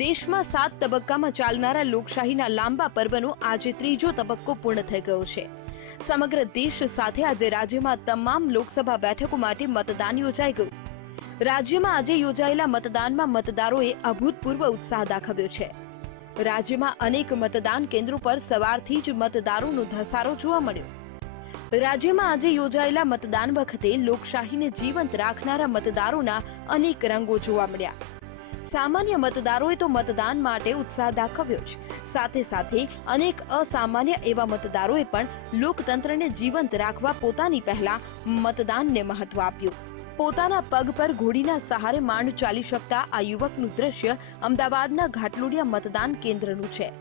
દેશમાં સાત તબક્કામાં ચાલનારા લોકશાહીના લાંબા પર્વનો આજે ત્રીજો તબક્કો પૂર્ણ થઈ ગયો છે. સમગ્ર દેશ સાથે આજે રાજ્યમાં તમામ લોકસભા બેઠકો માટે મતદાન યોજાઈ ગયું. રાજ્યમાં આજે યોજાયેલા મતદાનમાં મતદારોએ અભૂતપૂર્વ ઉત્સાહ દાખવ્યો છે. રાજ્યમાં અનેક મતદાન કેન્દ્રો પર સવારથી જ મતદારોનો ધસારો જોવા મળ્યો. રાજ્યમાં આજે યોજાયેલા મતદાન વખતે લોકશાહીને જીવંત રાખનારા મતદારોના અનેક રંગો જોવા મળ્યા. સામાન્ય મતદારોએ તો મતદાન માટે ઉત્સાહ દાખવ્યો છે. સાથે સાથે અનેક અસામાન્ય એવા મતદારોએ પણ લોકતંત્રને જીવંત રાખવા પોતાની પહેલા મતદાનને મહત્વ આપ્યું. પોતાના પગ પર ઘોડીના સહારે માંડ ચાલી શકતા આ યુવકનું દ્રશ્ય અમદાવાદના ઘાટલોડિયા મતદાન કેન્દ્રનું છે.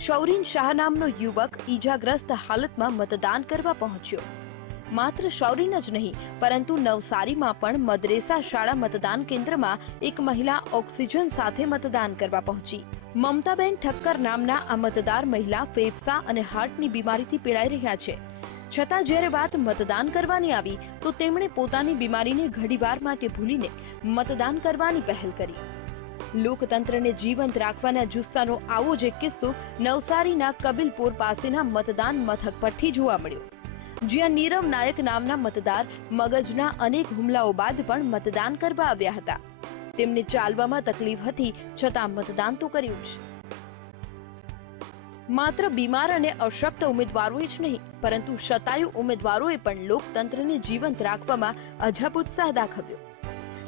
શૌરીન શાહ નામનો યુવક ઈજાગ્રસ્ત હાલતમાં મતદાન કરવા પહોંચ્યો. માત્ર શૌરીન જ નહીં, પરંતુ નવસારીમાં પણ મદ્રેસા શાળા મતદાન કેન્દ્રમાં એક મહિલા ઓક્સિજન સાથે મતદાન કરવા પહોંચી. મમતાબેન ઠક્કર નામના આ મતદાર મહિલા ફેફસા અને હાર્ટની બીમારીથી પીડાઈ રહ્યા છે. છતાં જ્યારે વાત મતદાન કરવાની આવી, તો તેમણે પોતાની બીમારીને ઘડીવાર માટે ભૂલીને મતદાન કરવાની પહેલ કરી. લોકતંત્રને જીવંત રાખવાના જુસ્સાનો આવો જ એક કિસ્સો નવસારીના કબીલપુર પાસેના મતદાન મથક પરથી જોવા મળ્યો. જ્યાં નીરવ નાયક નામના મતદાર મગજના અનેક હુમલાઓ બાદ પણ મતદાન કરવા આવ્યા હતા. તેમને ચાલવામાં તકલીફ હતી, છતાં મતદાન તો કર્યું જ. માત્ર બીમાર અને અશક્ત ઉમેદવારોએ જ નહીં, પરંતુ શતાયુ ઉમેદવારોએ પણ લોકતંત્રને જીવંત રાખવામાં અજબ ઉત્સાહ દાખવ્યો.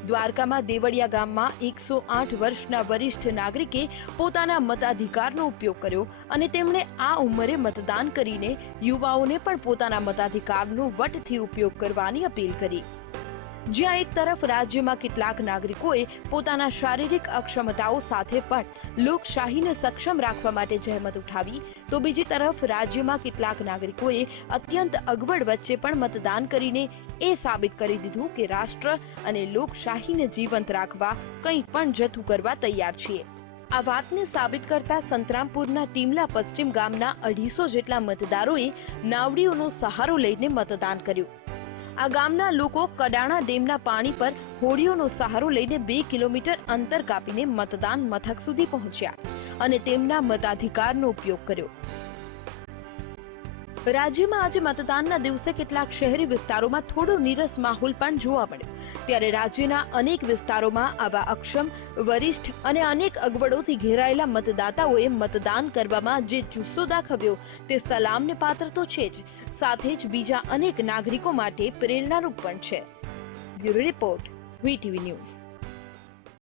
દ્વારકામાં દેવળિયા ગામમાં એકસો આઠ વર્ષના વરિષ્ઠ નાગરિકે પોતાના મતાધિકારનો ઉપયોગ કર્યો અને તેમણે આ ઉંમરે મતદાન કરીને યુવાઓને પણ પોતાના મતાધિકારનો વટથી ઉપયોગ કરવાની અપીલ કરી. જ્યાં એક તરફ રાજ્યમાં કેટલાક નાગરિકોએ પોતાના શારીરિક અક્ષમતાઓ સાથે પણ લોકશાહીને સક્ષમ રાખવા માટે જહેમત ઉઠાવી, તો બીજી તરફ રાજ્યમાં કેટલાક નાગરિકોએ અત્યંત અગવડ વચ્ચે પણ મતદાન કરીને એ સાબિત કરી દીધું કે રાષ્ટ્ર અને લોકશાહીને જીવંત રાખવા કંઈ પણ જતું કરવા તૈયાર છીએ. આ વાતને સાબિત કરતા સંતરામપુરના ટીમલા પશ્ચિમ ગામના અઢીસો જેટલા મતદારોએ નાવડીઓનો સહારો લઈને મતદાન કર્યું. આ ગામના લોકો કડાણા ડેમના પાણી પર હોડીઓનો સહારો લઈને બે કિલોમીટર અંતર કાપીને મતદાન મથક સુધી પહોંચ્યા અને તેમના મતાધિકારનો ઉપયોગ કર્યો. રાજ્યમાં આજે મતદાનના દિવસે કેટલાક શહેરી વિસ્તારોમાં થોડો નીરસ માહોલ પણ જોવા મળ્યો. ત્યારે રાજ્યના અનેક વિસ્તારોમાં આવા અક્ષમ, વરિષ્ઠ અને અનેક અગવડોથી ઘેરાયેલા મતદાતાઓએ મતદાન કરવામાં જે જુસ્સો દાખવ્યો તે સલામને પાત્ર તો છે જ. સાથે જ બીજા અનેક નાગરિકો માટે પ્રેરણારૂપ પણ છે. Bureau report, VTV news.